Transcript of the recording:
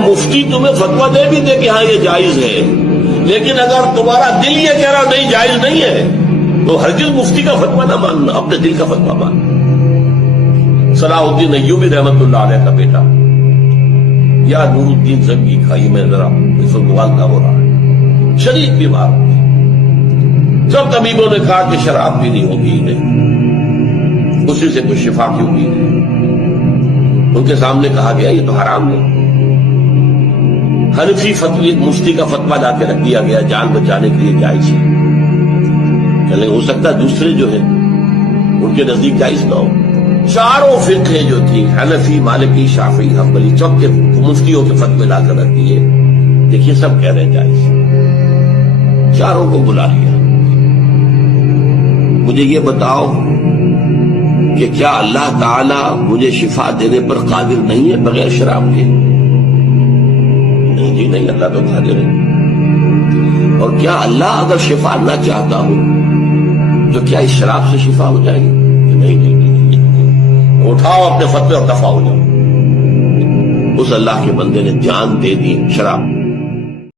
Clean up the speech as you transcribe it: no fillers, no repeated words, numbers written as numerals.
مفتی تمہیں فتویٰ دے بھی دے کہ ہاں یہ جائز ہے، لیکن اگر تمہارا دل یہ کہہ رہا نہیں جائز نہیں ہے تو ہرگز مفتی کا فتویٰ نہ ماننا، اپنے دل کا فتویٰ ماننا۔ صلاح الدین ایوبی رحمت اللہ علیہ کا بیٹا یا نور الدین زنگی کا، یہ میں ذرا اس وقت موالدہ ہو رہا ہے، شدید بیمار ہوئی، سب طبیبوں نے کہا کہ شراب بھی نہیں ہوگی نہیں، اسی سے کچھ شفا کی امید ہے۔ ان کے سامنے کہا گیا یہ تو حرام ہے۔ حنفی فتوی مفتی کا فتویٰ لا کے رکھ دیا گیا، جان بچانے کے لیے جائز ہے، چلے ہو سکتا ہے دوسرے جو ہیں ان کے نزدیک جائز نہ ہو۔ چاروں فقہ جو تھی، حنفی، مالکی، شافعی، حنبلی، سب کے مفتیوں کے فتوے لا کر رکھ دیے، دیکھیے سب کہہ رہے ہیں جائز، چاروں کو بلا لیا۔ مجھے یہ بتاؤ کہ کیا اللہ تعالی مجھے شفا دینے پر قادر نہیں ہے بغیر شراب کے؟ نہیں جی نہیں، اللہ تو قادر ہے۔ اور کیا اللہ اگر شفا نہ چاہتا ہو تو کیا اس شراب سے شفا ہو جائے گی؟ نہیں نہیں نہیں، اٹھاؤ اپنے فتوے اور دفع ہو جاؤ۔ اس اللہ کے بندے نے جان دے دی شراب